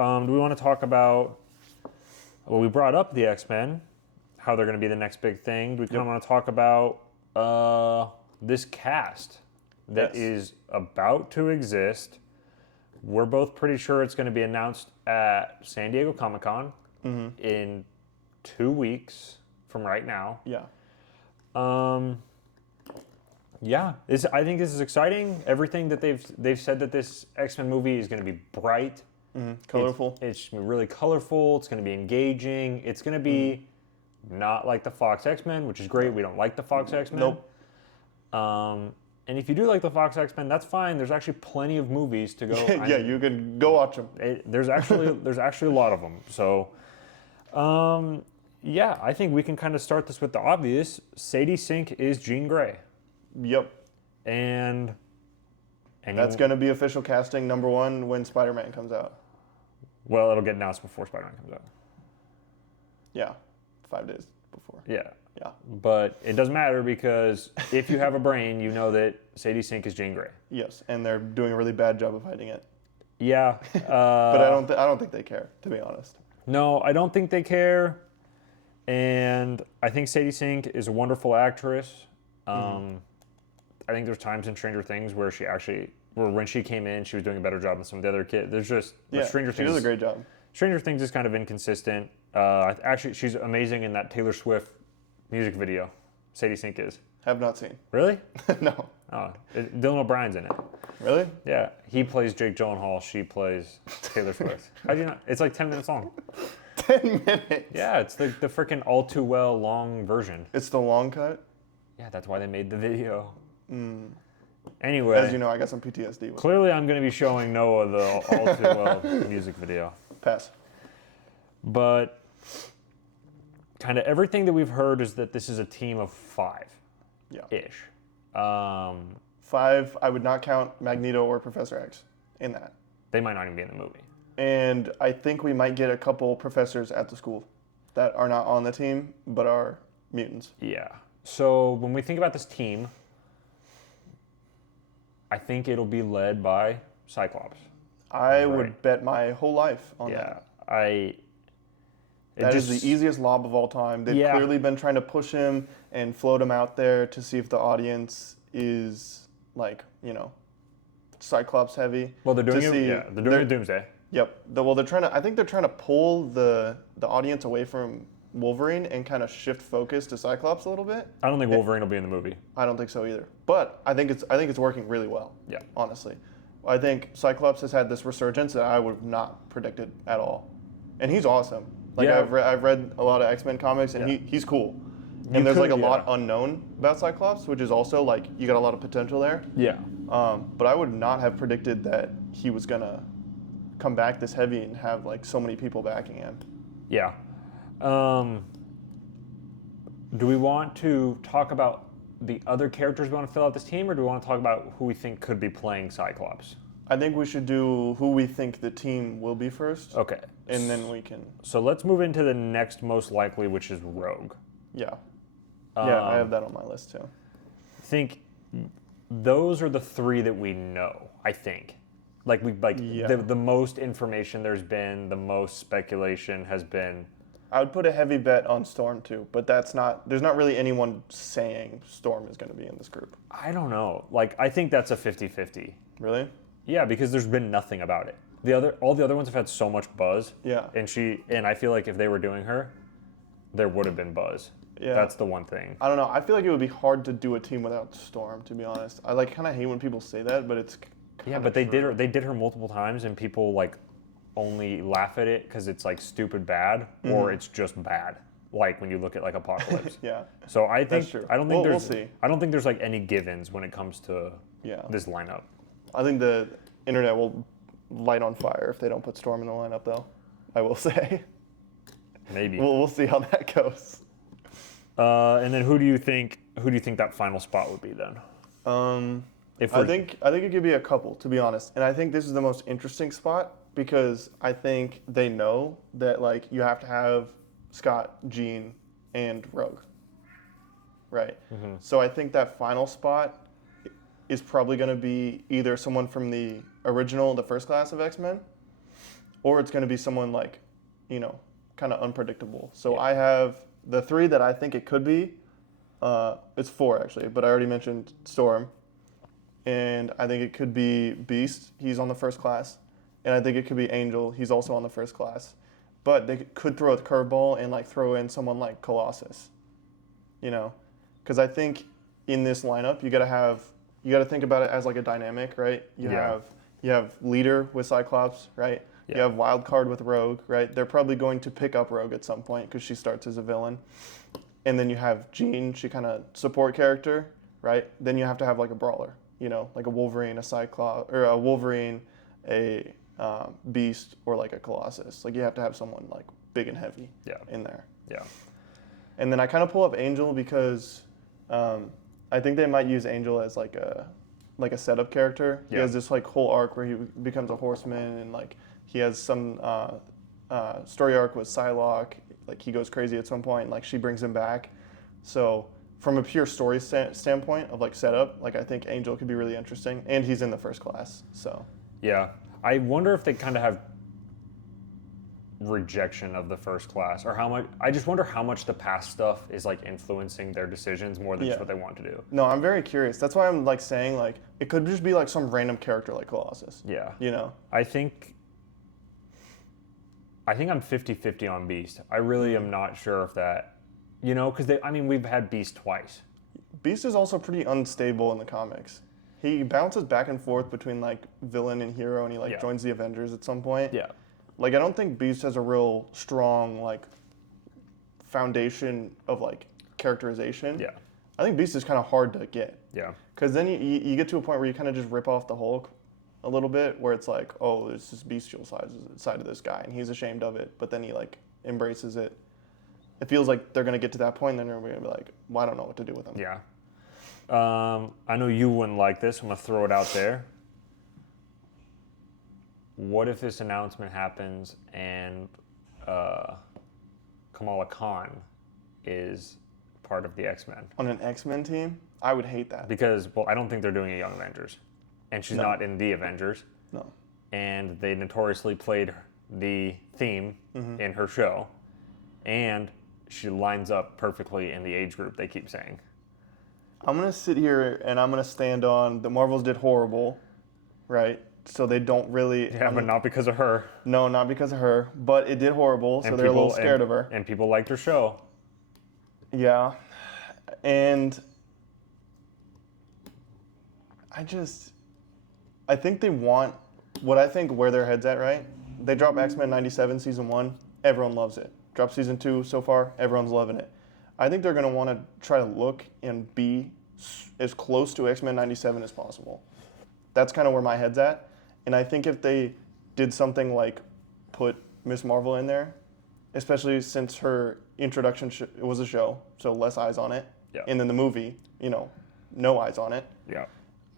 Do we want to talk about? Well, we brought up the X-Men, how they're going to be the next big thing. Do we kind of want to talk about this cast that is about to exist? We're both pretty sure it's going to be announced at San Diego Comic-Con in 2 weeks from right now. Yeah. Yeah, I think this is exciting. Everything that they've said that this X-Men movie is going to be bright, Colorful. It's going to be really colorful. It's going to be engaging. It's going to be not like the Fox X-Men, which is great. We don't like the Fox X-Men. Nope. And if you do like the Fox X-Men, that's fine. There's actually plenty of movies to go. Yeah, you can go watch them. There's actually a lot of them. So, yeah, I think we can kind of start this with the obvious. Sadie Sink is Jean Grey. Yep. And That's going to be official casting number 1 when Spider-Man comes out. Well, it'll get announced before Spider-Man comes out. Yeah, 5 days before. Yeah. Yeah. But it doesn't matter because if you have a brain, you know that Sadie Sink is Jean Grey. Yes, and they're doing a really bad job of hiding it. Yeah. But I don't think they care, to be honest. No, I don't think they care. And I think Sadie Sink is a wonderful actress. I think there's times in Stranger Things where when she came in, she was doing a better job than some of the other kids. There's just Stranger Things. She does a great job. Stranger Things is kind of inconsistent. Actually, she's amazing in that Taylor Swift music video. Sadie Sink is. Have not seen. Really? No. Oh, Dylan O'Brien's in it. Really? Yeah, he plays Jake Gyllenhaal. She plays Taylor Swift. How do you not? It's like 10 minutes long. 10 minutes? Yeah, it's the freaking All Too Well long version. It's the long cut? Yeah, that's why they made the video. Anyway. As you know, I got some PTSD with Clearly, I'm going to be showing Noah the All Too Well music video. Pass. But kind of everything that we've heard is that this is a team of 5-ish. Yeah. 5, I would not count Magneto or Professor X in that. They might not even be in the movie. And I think we might get a couple professors at the school that are not on the team, but are mutants. Yeah. So when we think about this team, I think it'll be led by Cyclops. I would bet my whole life on that. That is the easiest lob of all time. They've clearly been trying to push him and float him out there to see if the audience is like, Cyclops heavy. Well, they're doing it. They're doing it Doomsday. Yep. I think they're trying to pull the audience away from Wolverine and kind of shift focus to Cyclops a little bit. I don't think Wolverine will be in the movie. I don't think so either. But I think it's working really well. Yeah. Honestly. I think Cyclops has had this resurgence that I would have not predicted at all. And he's awesome. Like I've read a lot of X-Men comics and he's cool. And there's like a lot unknown about Cyclops, which is also like you got a lot of potential there. Yeah. But I would not have predicted that he was gonna come back this heavy and have like so many people backing him. Yeah. Do we want to talk about the other characters we want to fill out this team, or do we want to talk about who we think could be playing Cyclops? I think we should do who we think the team will be first. Okay. And then we can... So let's move into the next most likely, which is Rogue. Yeah. Yeah, I have that on my list too. I think those are the 3 that we know, I think. The most information there's been, the most speculation has been. I would put a heavy bet on Storm too, but there's not really anyone saying Storm is going to be in this group. I don't know. I think that's a 50-50. Really? Yeah, because there's been nothing about it. All the other ones have had so much buzz. Yeah. And I feel like if they were doing her, there would have been buzz. Yeah. That's the one thing. I don't know. I feel like it would be hard to do a team without Storm, to be honest. I kind of hate when people say that, but it's but they did her multiple times, and people only laugh at it because it's stupid bad, or it's just bad. When you look at Apocalypse. Yeah. So I think that's true. We'll see. I don't think there's any give-ins when it comes to this lineup. I think the internet will light on fire if they don't put Storm in the lineup, though. I will say. Maybe. We'll see how that goes. And then who do you think that final spot would be then? I think it could be a couple, to be honest. And I think this is the most interesting spot because I think they know that you have to have Scott, Jean, and Rogue. Right. Mm-hmm. So I think that final spot is probably going to be either someone from the first class of X-Men, or it's going to be someone like, kind of unpredictable. So I have the 3 that I think it could be. It's 4 actually, but I already mentioned Storm, and I think it could be Beast. He's on the First Class, and I think it could be Angel. He's also on the First Class, but they could throw a curveball and like throw in someone like Colossus. Because I think in this lineup you got to think about it as like a dynamic, right? You have leader with Cyclops, right? Yeah. You have wild card with Rogue, right? They're probably going to pick up Rogue at some point because she starts as a villain. And then you have Jean, she kind of support character, right? Then you have to have like a brawler, like a Wolverine, a Cyclops, or a Wolverine, a Beast, or like a Colossus. Like you have to have someone like big and heavy in there. Yeah. And then I kind of pull up Angel because I think they might use Angel as like a setup character. He has this like whole arc where he becomes a horseman, and like he has some story arc with Psylocke. Like he goes crazy at some point, and like she brings him back. So from a pure story standpoint of like setup, like I think Angel could be really interesting, and he's in the First Class. So yeah, I wonder if they kind of have rejection of the First Class, or how much. I just wonder how much the past stuff is like influencing their decisions more than just what they want to do. No, I'm very curious. That's why I'm like saying like it could just be like some random character like Colossus. Yeah. I think I'm 50-50 on Beast. I really am not sure if that, because we've had Beast twice. Beast is also pretty unstable in the comics. He bounces back and forth between like villain and hero, and he joins the Avengers at some point. Yeah. Like I don't think Beast has a real strong like foundation of like characterization. Yeah. I think Beast is kind of hard to get. Yeah. Because then you get to a point where you kind of just rip off the Hulk a little bit, where it's like, oh, this is bestial side of this guy, and he's ashamed of it, but then he like embraces it. It feels like they're gonna get to that point, and then they're gonna be like, well, I don't know what to do with him. Yeah. I know you wouldn't like this. I'm gonna throw it out there. What if this announcement happens and Kamala Khan is part of the X-Men? On an X-Men team? I would hate that. Because, I don't think they're doing a Young Avengers. And she's not in the Avengers. No. And they notoriously played the theme in her show. And she lines up perfectly in the age group they keep saying. I'm going to sit here and I'm going to stand on the Marvels did horrible, right? So they don't really... Yeah, but not because of her. No, not because of her. But it did horrible, so they're a little scared of her. And people liked her show. Yeah. And I think they want... I think where their head's at, right? They drop X-Men 97 Season 1. Everyone loves it. Drop Season 2 so far. Everyone's loving it. I think they're going to want to try to look and be as close to X-Men 97 as possible. That's kind of where my head's at. And I think if they did something like put Miss Marvel in there, especially since her introduction was a show, so less eyes on it. Yeah. And then the movie, no eyes on it. Yeah.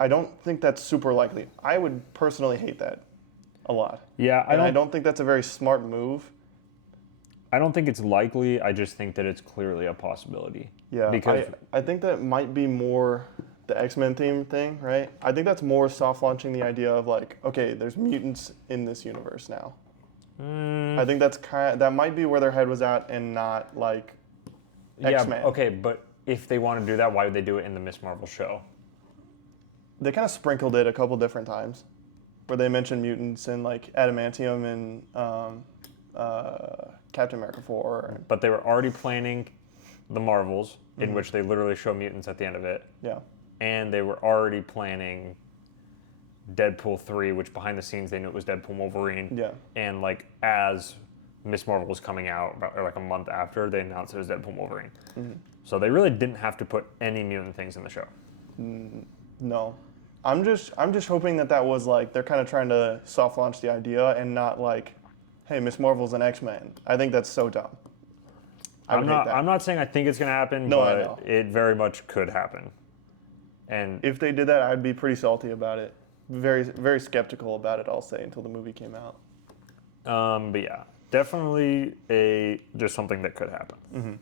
I don't think that's super likely. I would personally hate that a lot. Yeah, I don't think that's a very smart move. I don't think it's likely. I just think that it's clearly a possibility. Yeah, because I think that might be more the X-Men theme thing, right? I think that's more soft launching the idea of like, okay, there's mutants in this universe now. I think that might be where their head was at, and not like X-Men. Yeah, okay, but if they want to do that, why would they do it in the Miss Marvel show? They kind of sprinkled it a couple different times, where they mentioned mutants and like adamantium and Captain America 4. But they were already planning the Marvels, in which they literally show mutants at the end of it. Yeah. And they were already planning Deadpool 3, which behind the scenes they knew it was Deadpool Wolverine. Yeah. And like as Miss Marvel was coming out, or like a month after, they announced it was Deadpool Wolverine. Mm-hmm. So they really didn't have to put any mutant things in the show. No. I'm just hoping that was like they're kind of trying to soft launch the idea and not like, hey, Miss Marvel's an X-Men. I think that's so dumb. I'm not saying I think it's going to happen, but it very much could happen. And if they did that, I'd be pretty salty about it. Very, very skeptical about it, I'll say, until the movie came out. But yeah, definitely just something that could happen.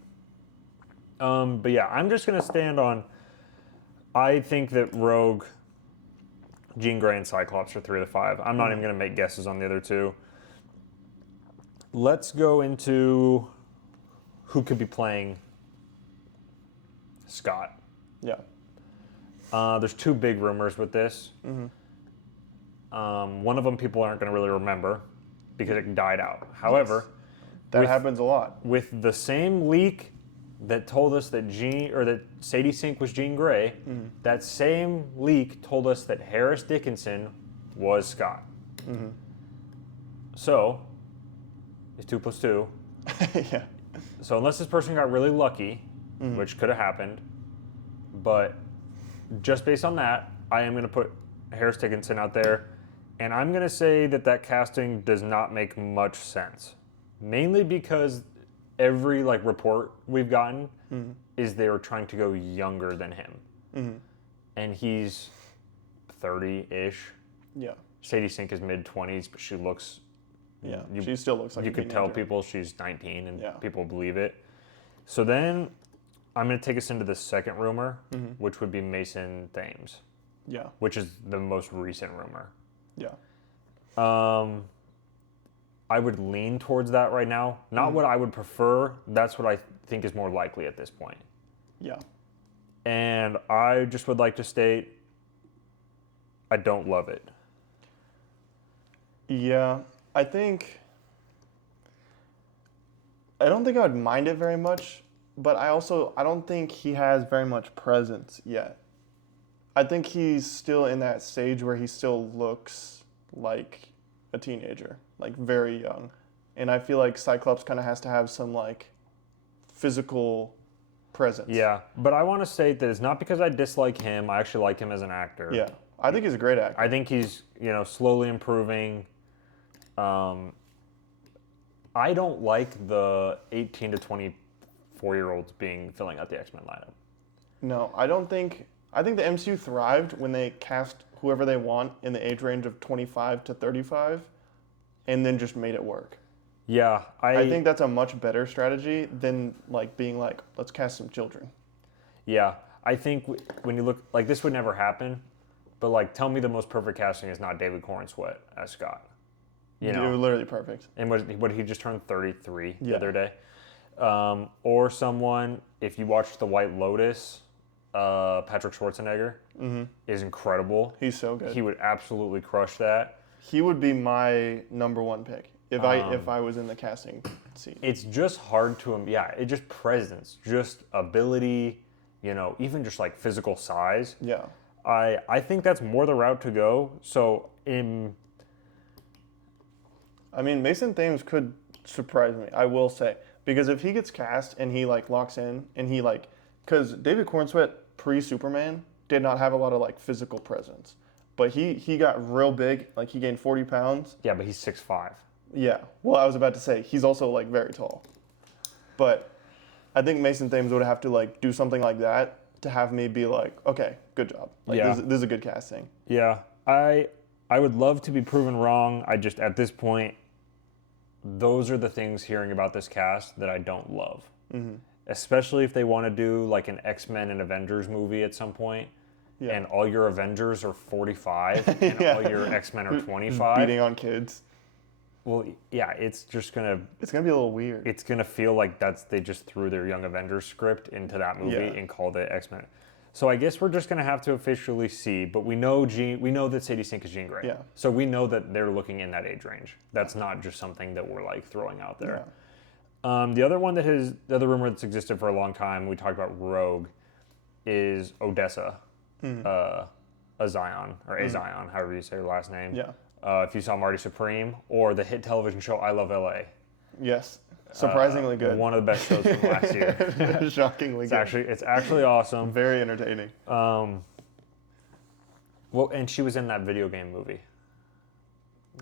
Mm-hmm. But yeah, I'm just going to stand on, I think that Rogue, Jean Grey, and Cyclops are 3 of the 5. I'm not even going to make guesses on the other 2. let's go into who could be playing Scott. Yeah. There's two big rumors with this. One of them people aren't going to really remember because it died out. However, that happens a lot. With the same leak that told us that Sadie Sink was Jean Grey, that same leak told us that Harris Dickinson was Scott. So, it's 2 + 2. Yeah. So unless this person got really lucky, which could have happened, but just based on that, I am going to put Harris Dickinson out there, and I'm going to say that casting does not make much sense, mainly because every report we've gotten is they were trying to go younger than him, and he's 30-ish. Yeah. Sadie Sink is mid-20s, but she looks. Yeah, she still looks like you a could tell teenager. people she's 19, and Yeah. people believe it. So then, I'm going to take us into the second rumor, which would be Mason Thames. Yeah. Which is the most recent rumor. Yeah. I would lean towards that right now. Not what I would prefer. That's what I think is more likely at this point. Yeah. And I just would like to state, I don't love it. Yeah. I don't think I would mind it very much, but I don't think he has very much presence yet. I think he's still in that stage where he still looks like a teenager, like very young. And I feel like Cyclops kind of has to have some physical presence. Yeah, but I want to state that it's not because I dislike him. I actually like him as an actor. Yeah. I think he's a great actor. I think he's, slowly improving. I don't like the 18 to 24-year-olds filling out the X-Men lineup. No, I think the MCU thrived when they cast whoever they want in the age range of 25 to 35 and then just made it work. Yeah, I think that's a much better strategy than being let's cast some children. Yeah, I think when you look, this would never happen, but tell me the most perfect casting is not David Corn Sweat as Scott. It was literally perfect. And what he just turned 33 the Yeah. other day. Or someone, if you watched The White Lotus, Patrick Schwarzenegger is incredible. He's so good. He would absolutely crush that. He would be my number one pick if I was in the casting seat. It's just hard to, it just presence, just ability, even just physical size. Yeah. I think that's more the route to go. So Mason Thames could surprise me, I will say. Because if he gets cast and he locks in and he because David Cornsweet pre-Superman did not have a lot of physical presence. But he got real big, he gained 40 pounds. Yeah, but he's 6'5". Yeah. Well, I was about to say, he's also very tall. But I think Mason Thames would have to do something like that to have me be okay, good job. Yeah. This is a good casting. Yeah. I would love to be proven wrong. I just, at this point, those are the things hearing about this cast that I don't love. Especially if they want to do an X-Men and Avengers movie at some point, and all your Avengers are 45 and all your X-Men are 25. Beating on kids. Well, yeah, it's just going to... It's going to be a little weird. It's going to feel like they just threw their Young Avengers script into that movie and called it X-Men. So I guess we're just going to have to officially see, but we know that Sadie Sink is Jean Grey. Yeah. So we know that they're looking in that age range. That's not just something that we're throwing out there. Yeah. The other rumor that's existed for a long time, we talked about Rogue, is Odessa, a Zion, or a Zion, however you say her last name. Yeah. If you saw Marty Supreme, or the hit television show I Love L.A. Yes. Surprisingly good. One of the best shows from last year. Shockingly good. It's actually awesome. Very entertaining. Well, and she was in that video game movie.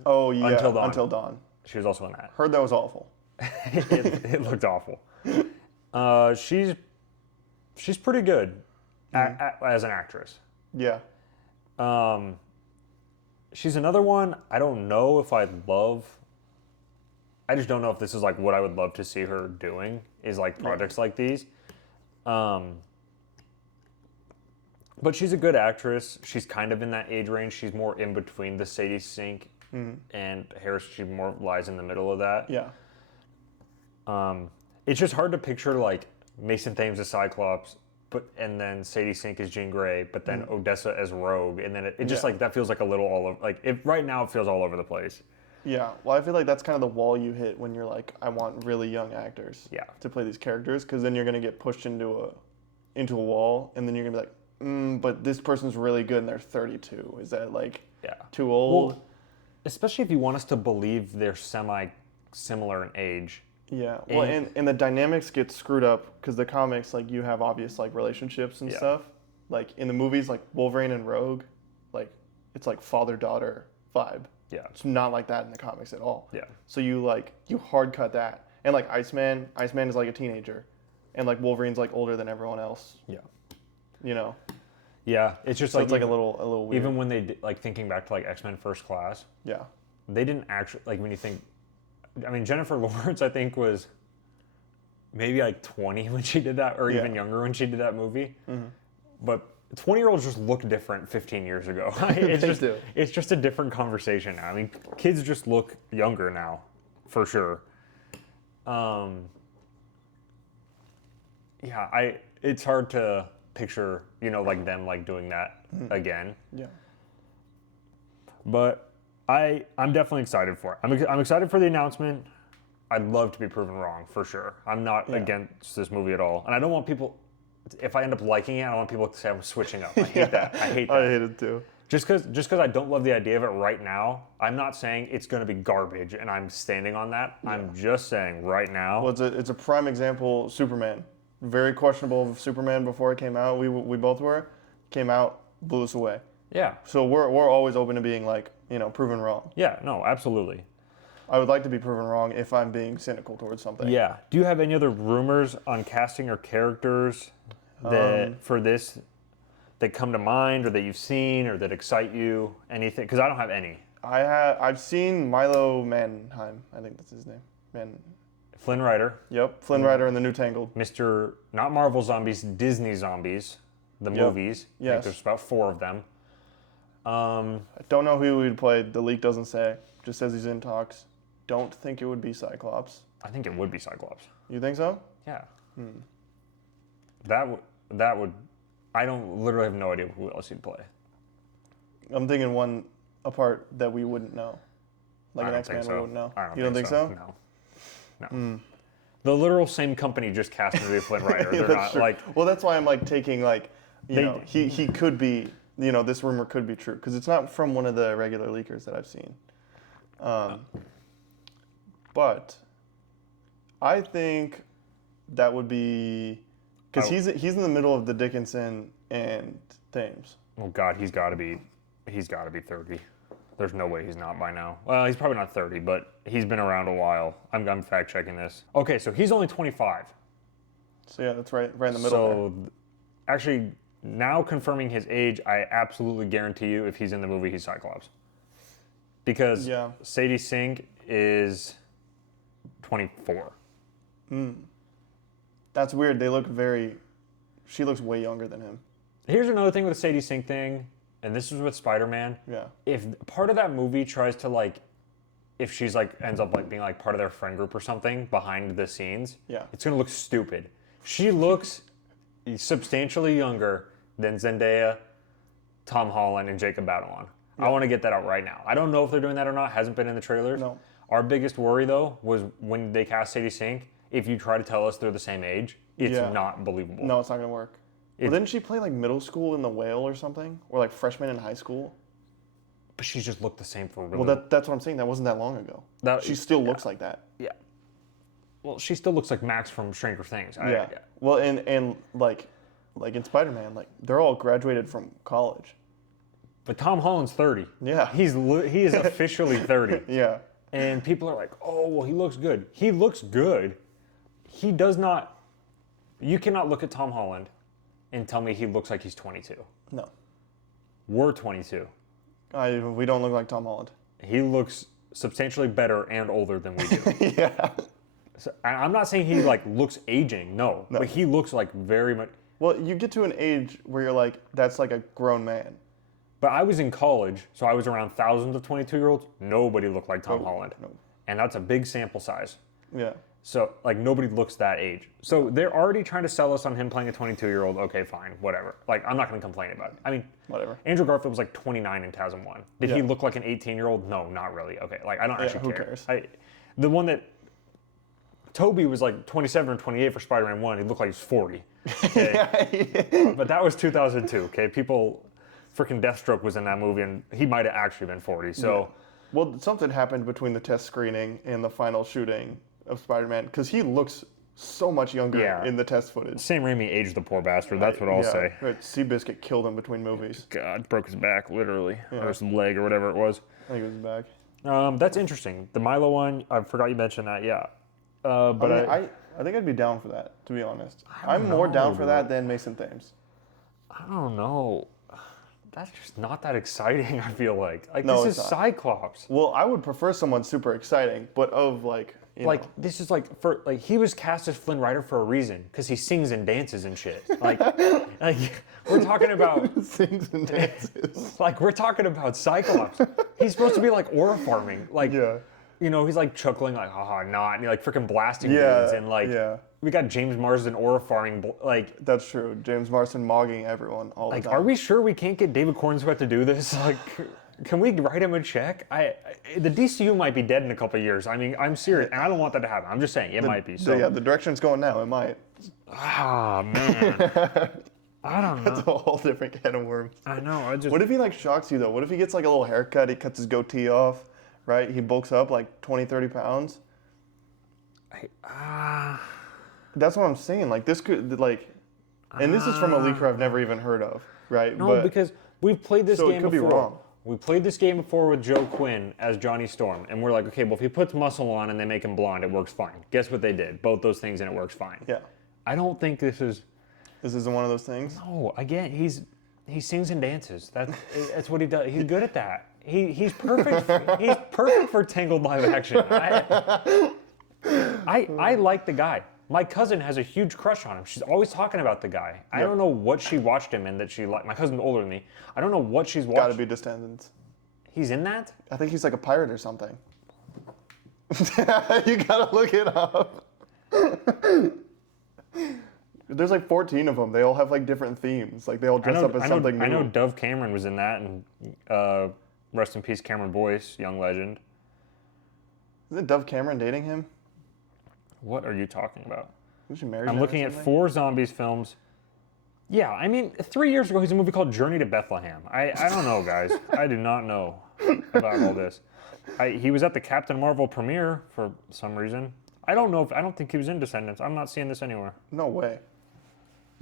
Oh yeah. Until Dawn. Until Dawn. She was also in that. Heard that was awful. it looked awful. She's pretty good as an actress. Yeah. She's another one. I don't know if I'd love. I just don't know if this is what I would love to see her doing is projects like these. But she's a good actress. She's kind of in that age range. She's more in between the Sadie Sink and Harris. She more lies in the middle of that. Yeah. It's just hard to picture like Mason Thames as Cyclops, and then Sadie Sink as Jean Grey, but then Odessa as Rogue, and then it just like that feels like a little all over. Like right now it feels all over the place. Yeah, well, I feel like that's kind of the wall you hit when you're like, I want really young actors to play these characters, because then you're gonna get pushed into a wall, and then you're gonna be like, but this person's really good and they're 32. Is that like too old? Well, especially if you want us to believe they're semi-similar in age. Yeah, well, and the dynamics get screwed up because the comics, like, you have obvious like relationships and stuff. Like in the movies, like Wolverine and Rogue, like it's like father-daughter vibe. Yeah, it's not like that in the comics at all. Yeah, so you hard cut that, and like Iceman is like a teenager, and like Wolverine's like older than everyone else. Yeah, you know. Yeah, it's just so like it's like a little weird. Even when they like thinking back to like X-Men First Class. Yeah, they didn't actually like when you think. I mean, Jennifer Lawrence, I think, was maybe like 20 when she did that, or even younger when she did that movie. Mm-hmm. But 20-year-olds just look different 15 years ago. It's just a different conversation now. I mean, kids just look younger now, for sure. It's hard to picture, like them like doing that again. Yeah. But I'm definitely excited for it. I'm excited for the announcement. I'd love to be proven wrong, for sure. I'm not against this movie at all. And I don't want people, if I end up liking it, I don't want people to say I'm switching up. I hate that. I hate that. I hate it too. Just because I don't love the idea of it right now, I'm not saying it's going to be garbage and I'm standing on that. Yeah. I'm just saying right now. Well, it's a prime example, Superman. Very questionable of Superman before it came out. We both were. Came out, blew us away. Yeah. So we're always open to being like, proven wrong. Yeah, no, absolutely. I would like to be proven wrong if I'm being cynical towards something. Yeah. Do you have any other rumors on casting or characters for this that come to mind, or that you've seen, or that excite you? Anything? Because I don't have any. I've seen Milo Manheim. I think that's his name. Flynn Rider. Yep, Flynn Rider in the new Tangled. Mr. Not Marvel Zombies, Disney Zombies, the movies. Yes. I think there's about 4 of them. I don't know who he would play. The leak doesn't say. Just says he's in talks. Don't think it would be Cyclops. I think it would be Cyclops. You think so? Yeah. That would. I literally have no idea who else he'd play. I'm thinking a part that we wouldn't know, like an X-Man we wouldn't know. You don't think so? No. The literal same company just cast movie Flynn Rider. They're not true. like. Well, that's why I'm like taking like, he could be. This rumor could be true because it's not from one of the regular leakers that I've seen. But I think that would be because he's in the middle of the Dickinson and Thames. Oh God, he's got to be 30. There's no way he's not by now. Well, he's probably not 30, but he's been around a while. I'm fact checking this. Okay, so he's only 25. So yeah, that's right in the middle. So actually, now confirming his age, I absolutely guarantee you, if he's in the movie, he's Cyclops. Because Sadie Sink is 24. That's weird. She looks way younger than him. Here's another thing with the Sadie Sink thing, and this is with Spider-Man. Yeah. If part of that movie tries to if she's ends up being part of their friend group or something behind the scenes, it's gonna look stupid. She looks substantially younger than Zendaya, Tom Holland, and Jacob Batalon. Yeah. I want to get that out right now. I don't know if they're doing that or not. Hasn't been in the trailers. No. Our biggest worry, though, was when they cast Sadie Sink, if you try to tell us they're the same age, it's not believable. No, it's not going to work. Well, didn't she play middle school in The Whale or something? Or freshman in high school? But she just looked the same for really... Well, that's what I'm saying. That wasn't that long ago. She still looks like that. Yeah. Well, she still looks like Max from Stranger Things. Well, and in Spider-Man, they're all graduated from college. But Tom Holland's 30. Yeah. He is officially 30. Yeah. And people are like, oh, well, he looks good. He looks good. He does not... You cannot look at Tom Holland and tell me he looks like he's 22. No. We're 22. We don't look like Tom Holland. He looks substantially better and older than we do. Yeah. So, I'm not saying he looks aging, no. But he looks very much... Well, you get to an age where you're that's a grown man. But I was in college, so I was around thousands of 22-year-olds. Nobody looked like Tom Holland. No. And that's a big sample size. Yeah. So, like, nobody looks that age. So they're already trying to sell us on him playing a 22-year-old. Okay, fine, whatever. Like, I'm not going to complain about it. I mean, whatever. Andrew Garfield was like 29 in TASM 1. Did he Yeah. look like an 18-year-old? No, not really. Okay, like, I don't actually who care. cares? The one that Toby was like 27 or 28 for Spider-Man 1. He looked like he was 40. Okay? But that was 2002, okay? People, freaking Deathstroke was in that movie, and he might have actually been 40. So, Well, something happened between the test screening and the final shooting of Spider-Man, because he looks so much younger Yeah. in the test footage. Sam Raimi aged the poor bastard. That's what I'll say. Right. Seabiscuit killed him between movies. God, broke his back, literally. Yeah. Or his leg, or whatever it was. I think it was back. That's interesting. The Milo one, I forgot you mentioned that, yeah. But I think I'd be down for that, to be honest. I don't I'm more know, down for dude. that than Mason Thames. I don't know. That's just not that exciting, I feel like. Like, No, this is it's not. Cyclops. Well, I would prefer someone super exciting, but of like, you Like, know. this is like, he was cast as Flynn Rider for a reason, because he sings and dances and shit. Like, we're talking about, Sings and dances. like, we're talking about Cyclops. He's supposed to be like aura farming. Like, Yeah. you know, he's like chuckling, like, haha, not, and he like freaking blasting Yeah, dudes, and like, yeah. we got James Marsden aura farming, like, That's true. James Marsden mogging everyone all the time. are we sure we can't get David Cornsweet to do this? Like, can we write him a check? The DCU might be dead in a couple of years. I mean, I'm serious, and I don't want that to happen. I'm just saying it might be. So yeah, the direction it's going now, it might. ah man, I don't know. It's a whole different can of worms. I know. I just What if he like shocks you though? What if he gets like a little haircut, he cuts his goatee off, right? He bulks up like 20, 30 pounds. That's what I'm saying. Like this could like, and this is from a leaker I've never even heard of, right? no, because we've played this So it game could be before. wrong. We played this game before with Joe Quinn as Johnny Storm, and we're like, okay, well, if he puts muscle on and they make him blonde, it works fine. Guess what they did? Both those things, and it works fine. Yeah, I don't think this is. this isn't one of those things. No, again, he sings and dances. That's what he does. He's good at that. He's perfect. He's perfect for Tangled live action. I like the guy. My cousin has a huge crush on him. She's always talking about the guy. I don't know what she watched him in that she liked. My cousin's older than me. I don't know what she's watched. Gotta be Descendants. He's in that? I think he's like a pirate or something. You gotta look it up. There's like 14 of them. They all have like different themes. Like they all dress up as something new. I know Dove Cameron was in that, and rest in peace, Cameron Boyce, young legend. Isn't Dove Cameron dating him? What are you talking about? Was she married? I'm looking at 4 zombies films. Yeah, I mean, 3 years ago, he's a movie called Journey to Bethlehem. I don't know, guys. I do not know about all this. He was at the Captain Marvel premiere for some reason. I don't think he was in Descendants. I'm not seeing this anywhere. No way.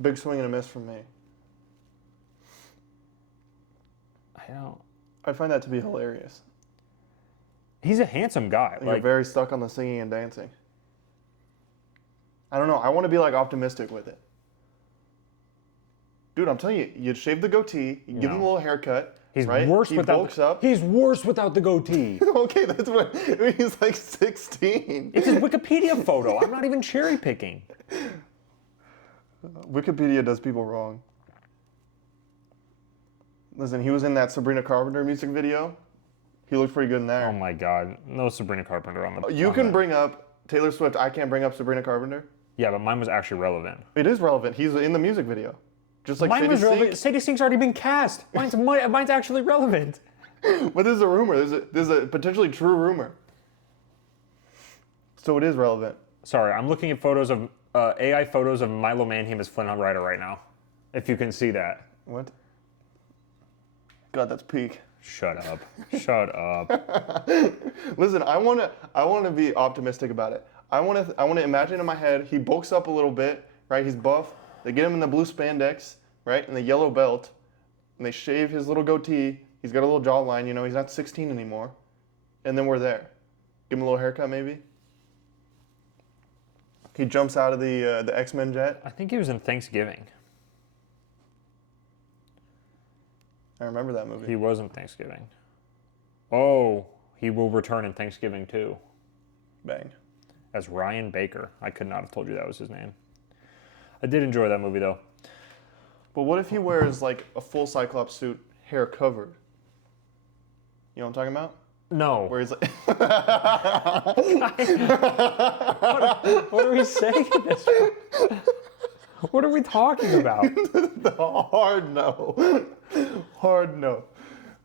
Big swing and a miss from me. I don't. I find that to be hilarious. He's a handsome guy. You're very stuck on the singing and dancing. I don't know. I want to be like optimistic with it. Dude, I'm telling you, you shave the goatee, you give him a little haircut. He's right? worse he without. bulks up. He's worse without the goatee. Okay, that's what he's like 16. It's his Wikipedia photo. I'm not even cherry picking. Wikipedia does people wrong. Listen, he was in that Sabrina Carpenter music video. He looked pretty good in there. Oh my God, no Sabrina Carpenter on the. You on can the- bring up Taylor Swift. I can't bring up Sabrina Carpenter. Yeah, but mine was actually relevant. It is relevant. He's in the music video. Just like Mine Sadie was relevant. Sink. Sadie Sink's already been cast. Mine's actually relevant. But this is a rumor. There's a potentially true rumor. So it is relevant. Sorry, I'm looking at photos of AI photos of Milo Manheim as Flynn Rider right now. If you can see that. What? God, that's peak. Shut up. Shut up. Listen, I wanna be optimistic about it. I wanna imagine in my head he bulks up a little bit, right? He's buff. They get him in the blue spandex, right, and the yellow belt, and they shave his little goatee. He's got a little jawline, you know. He's not 16 anymore, and then we're there. Give him a little haircut, maybe. He jumps out of the X-Men jet. I think he was in Thanksgiving. I remember that movie. He was in Thanksgiving. Oh, he will return in Thanksgiving too. Bang. As Ryan Baker. I could not have told you that was his name. I did enjoy that movie though. But what if he wears like a full Cyclops suit, hair covered? You know what I'm talking about? No. Where he's like, What are we saying this for? What are we talking about? Hard no. Hard no.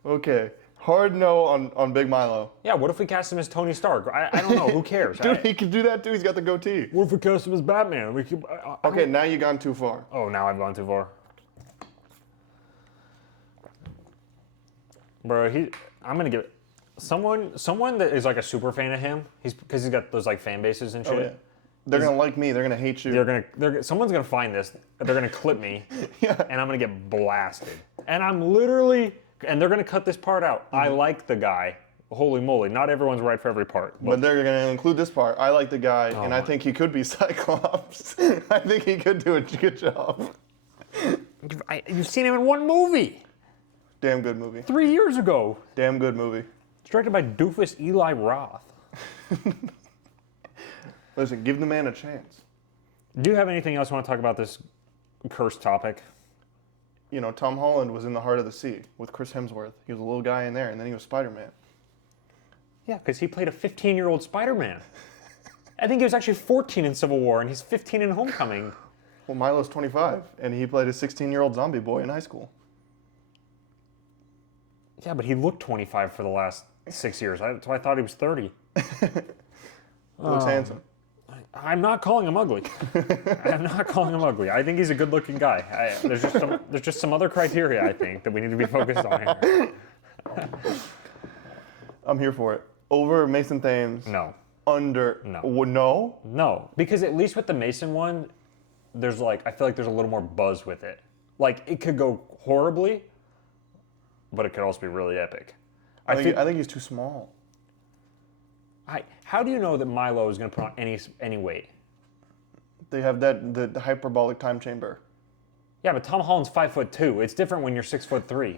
Okay. Hard no on Big Milo. Yeah, what if we cast him as Tony Stark? I don't know. Who cares? Dude, he can do that too. He's got the goatee. What if we cast him as Batman? We could, Okay, now you've gone too far. Oh, now I've gone too far. Bro, I'm gonna give it someone that is like a super fan of him. Because he's got those like fan bases and shit. Oh, yeah. They're gonna like me. They're gonna hate you. Someone's gonna find this. They're gonna clip me, Yeah. and I'm gonna get blasted. And they're gonna cut this part out. I like the guy. Holy moly! Not everyone's right for every part. But they're gonna include this part. I like the guy, and I think he could be Cyclops. I think he could do a good job. You've seen him in one movie Damn good movie. 3 years ago. Damn good movie. It's directed by doofus Eli Roth. Listen, give the man a chance. Do you have anything else you want to talk about this cursed topic? You know, Tom Holland was in the heart of the sea with Chris Hemsworth. He was a little guy in there, and then he was Spider-Man. Yeah, because he played a 15-year-old Spider-Man. I think he was actually 14 in Civil War, and he's 15 in Homecoming. Well, Milo's 25, and he played a 16-year-old zombie boy in high school. Yeah, but he looked 25 for the last 6 years, so I thought he was 30. Looks handsome. I'm not calling him ugly. I'm not calling him ugly. I think he's a good-looking guy. There's just some other criteria, I think, that we need to be focused on here. I'm here for it. Over Mason Thames. No. Under. No. No? No, because at least with the Mason one, I feel like there's a little more buzz with it. Like, it could go horribly, but it could also be really epic. I think he's too small. How do you know that Milo is going to put on any weight? They have the hyperbolic time chamber. Yeah, but Tom Holland's 5'2". It's different when you're 6'3".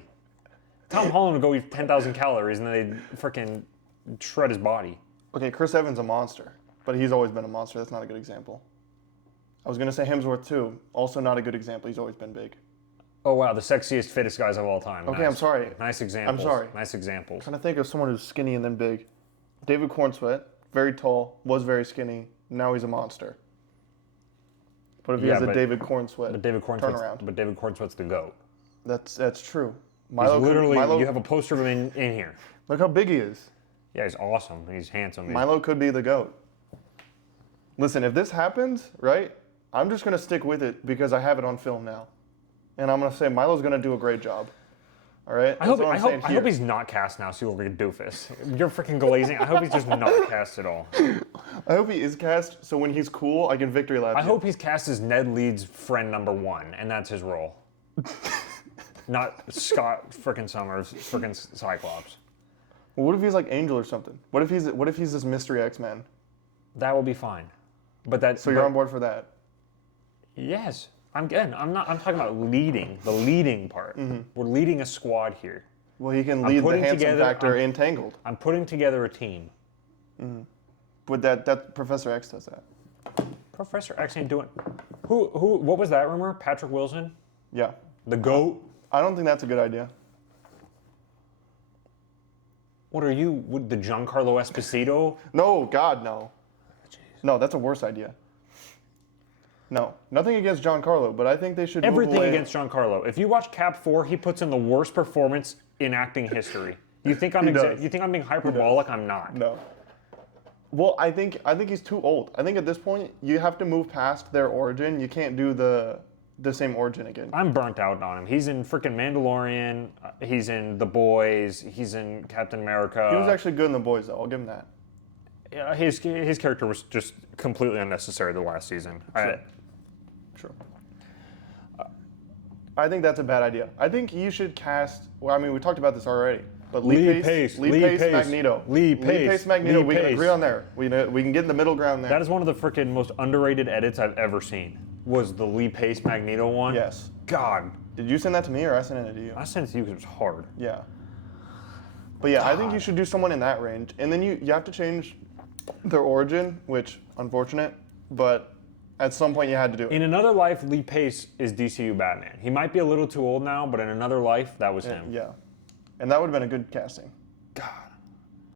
Tom Holland would go eat 10,000 calories and then they freaking shred his body. Okay, Chris Evans a monster, but he's always been a monster. That's not a good example. I was gonna say Hemsworth too. Also not a good example. He's always been big. Oh wow, the sexiest, fittest guys of all time. Okay, nice. I'm sorry. Nice examples. I'm sorry. Nice examples. I'm trying to think of someone who's skinny and then big. David Cornsweet, very tall, was very skinny. Now he's a monster. But if he has a David Cornsweet turnaround. But David Cornsweet's the GOAT. That's true. Milo, you have a poster of him in here. Look how big he is. Yeah, he's awesome. He's handsome. Milo could be the GOAT. Listen, if this happens, right, I'm just going to stick with it because I have it on film now. And I'm going to say Milo's going to do a great job. All right? I hope he's not cast now so you look like a doofus. You're freaking glazing. I hope he's just not cast at all. I hope he is cast so when he's cool, I can victory lap I him. hope he's cast as Ned Leeds' friend number 1, and that's his role. Not Scott freaking Summers, freaking Cyclops. Well, what if he's like Angel or something? What if he's this mystery X-Man? That will be fine. So you're on board for that? Yes. I'm talking about leading, the leading part. Mm-hmm. We're leading a squad here. Well, he can lead the handsome factor in Tangled. I'm putting together a team. Mm-hmm. But that Professor X does that. Professor X ain't doing. What was that rumor? Patrick Wilson? Yeah. The GOAT? I don't think that's a good idea. What are you, with the Giancarlo Esposito? No, God, no. Jeez. No, that's a worse idea. No, nothing against Giancarlo, but I think they should Everything move away. against Giancarlo. If you watch Cap 4, he puts in the worst performance in acting history. You think I'm being hyperbolic? I'm not. No. Well, I think he's too old. I think at this point you have to move past their origin. You can't do the same origin again. I'm burnt out on him. He's in freaking Mandalorian. He's in The Boys. He's in Captain America. He was actually good in The Boys, though. I'll give him that. Yeah, his character was just completely unnecessary the last season. Sure. I think that's a bad idea. I think you should cast. Well, I mean, we talked about this already. But Lee Pace, Magneto. Lee Pace, Magneto. We can agree on there. We can get in the middle ground there. That is one of the freaking most underrated edits I've ever seen. Was the Lee Pace Magneto one? Yes. God. Did you send that to me or I sent it to you? I sent it to you because it was hard. Yeah. But yeah, I think you should do someone in that range, and then you have to change their origin, which unfortunate, but at some point you had to do it. In another life, Lee Pace is DCU Batman. He might be a little too old now, but in another life, that was him. Yeah. And that would have been a good casting. God.